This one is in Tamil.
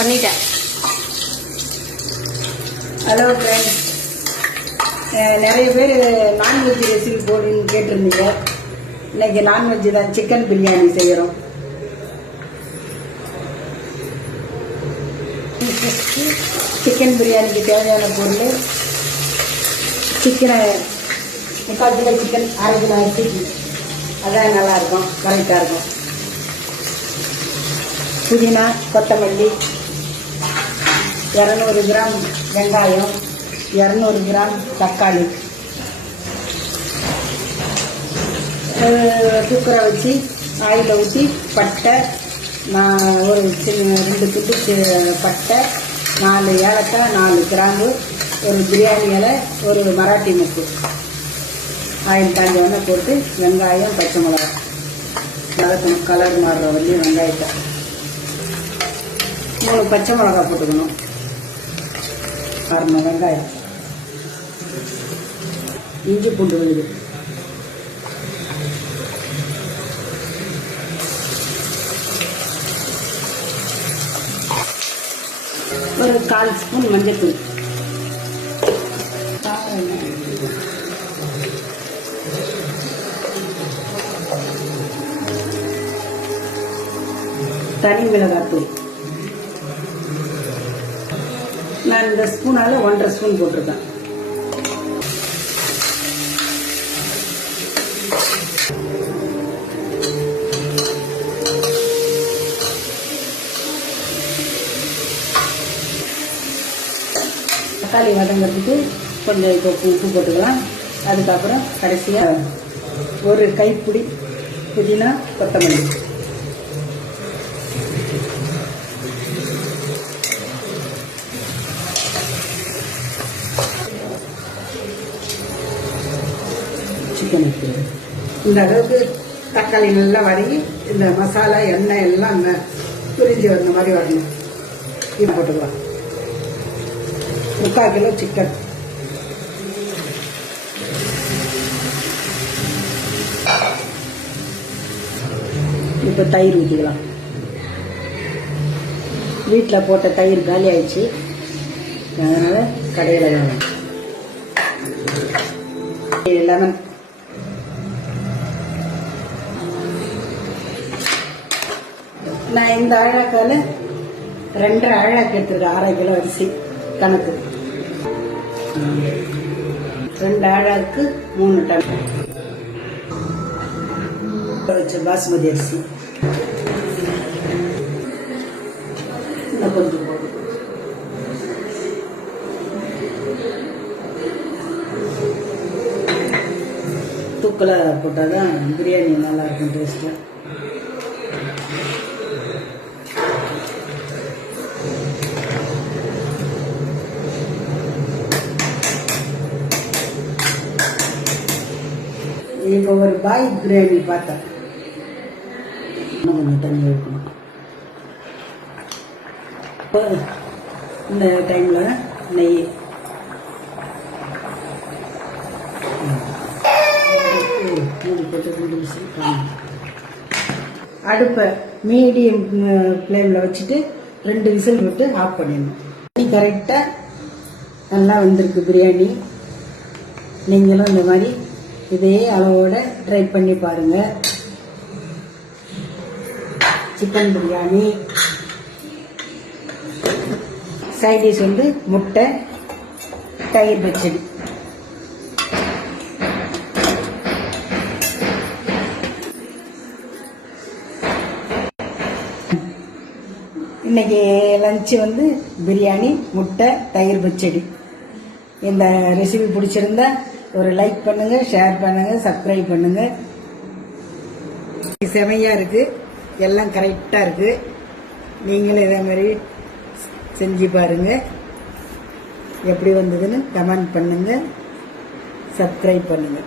பண்ணிட்டேன். ஹலோ ஃப்ரெண்ட்ஸ், நிறைய பேர் நான்வெஜ் ரெசிபி போடுன்னு கேட்டிருந்தீங்க. இன்னைக்கு நான்வெஜ் தான், சிக்கன் பிரியாணி செய்கிறோம். சிக்கன் பிரியாணிக்கு தேவையான பொருள்: சிக்கனை 3/4 கிலோ சிக்கன், 1/2 கிலோ அரிசி. அதான் நல்லாயிருக்கும், கரெக்டாக இருக்கும். புதினா, கொத்தமல்லி, 200 கிராம் வெங்காயம், 200 கிராம் தக்காளி. குக்கரை வச்சு ஆயிலை ஊற்றி பட்டை, நான் ஒரு 2 துண்டு பட்டை, 4 ஏலக்காய், 4 கிராம்பு, ஒரு பிரியாணி இலை, ஒரு மராட்டி முக்கு. ஆயில் காஞ்ச போட்டு வெங்காயம், பச்சை மிளகாய் வதக்கணும். கலர் மாறுற வரையும் வெங்காயத்தை 3 பச்சை மிளகாய் போட்டுக்கணும். 6 வெங்காயம், இஞ்சி பூண்டு விழுது, ஒரு 1/4 ஸ்பூன் மஞ்சள்தூள், தனி மிளகாத்தூள். நான் இந்த ஸ்பூனால 1.5 ஸ்பூன் போட்டிருக்கேன். தக்காளி வதங்கிறதுக்கு கொஞ்சம் இப்போ உப்பு போட்டுக்கலாம். அதுக்கப்புறம் கடைசியாக ஒரு கைப்பிடி புதினா, கொத்தமல்லி. சிக்கன் இந்த அளவுக்கு தக்காளி நல்லா வதங்கி இந்த மசாலா, எண்ணெய் எல்லாம் பிரிஞ்சு வந்த மாதிரி வரணும். இது போட்டுக்கலாம். 3/4 கிலோ சிக்கன். இப்போ தயிர் ஊற்றிக்கலாம். வீட்டில் போட்ட தயிர் காலி ஆயிடுச்சு, அதனால் கடையில் வேணும். லெமன், நான் இந்த அழகால 2.5 அழகாக்கு எடுத்துருக்கேன். 1/2 கிலோ அரிசி கணக்கு. 2 அழகாக்கு 3 டன் வச்ச பாஸ்மதி அரிசி. கொஞ்சம் போடும். தூக்கலா போட்டால் தான் பிரியாணி நல்லா இருக்கும், டேஸ்ட்டாக. இப்போ ஒரு பாய் பிரியாணி பார்த்தேன். கொஞ்சம் தண்ணி வைக்கணும். இந்த டைமில் நெய், அடுப்பை மீடியம் ஃப்ளேமில் வச்சுட்டு 2 விசில் விட்டு ஆஃப் பண்ணிடணும். கரெக்டாக நல்லா வந்திருக்கு பிரியாணி. நீங்களும் இந்த மாதிரி இதே அளவோட ட்ரை பண்ணி பாருங்க. சிக்கன் பிரியாணி. சைட் டிஷ் வந்து முட்டை, தயிர் பச்சடி. இன்னைக்கு லஞ்சு வந்து பிரியாணி, முட்டை, தயிர் பச்சடி. இந்த ரெசிபி பிடிச்சிருந்தா ஒரு லைக் பண்ணுங்க, ஷேர் பண்ணுங்க, சப்ஸ்கிரைப் பண்ணுங்க. செமையா இருக்கு, எல்லாம் கரெக்டா இருக்கு. நீங்களும் இதே மாதிரி செஞ்சு பாருங்க. எப்படி வந்ததுன்னு கமெண்ட் பண்ணுங்க, சப்ஸ்கிரைப் பண்ணுங்க.